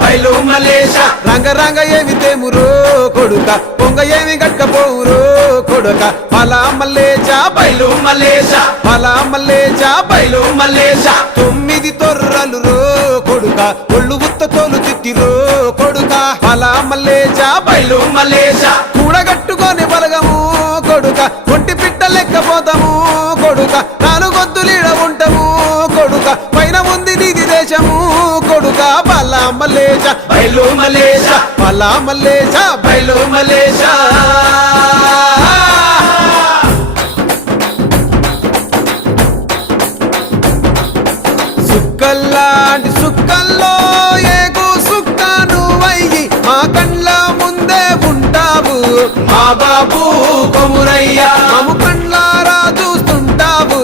బయలు మలేష రంగ రంగ ఏమి తేమురో కొడుక పొంగ ఏమి గట్టపోవురో కొడుక పలా మల్లేశ బయలు మలేష పలా మల్లేశ బయలు మలేష 9 తొర్రలు రో కొడుక ఒళ్ళు ఉత్త తోలు తిట్టిరో కొడుక పలా మల్లేశ బయలు మలేష కూడగట్టుకొని బలగము కొడుక ఒంటి పిట్ట లెక్కపోతాము కొడుక 4 గొద్దులీడ ఉంటాము కొడుక పైన ఉంది నీది దేశము కొడుక పలా మల్లేశ బయలు మలేష పలా మల్లేశ బయలు మలేష సుక్కల్లాంటి సుక్కల్లో ఏగు సుక్క నువ్వయ్యి మా కండ్ల ముందే ఉంటావు మా బాబు కొమురయ్య మము కండ్లారా చూస్తుంటావు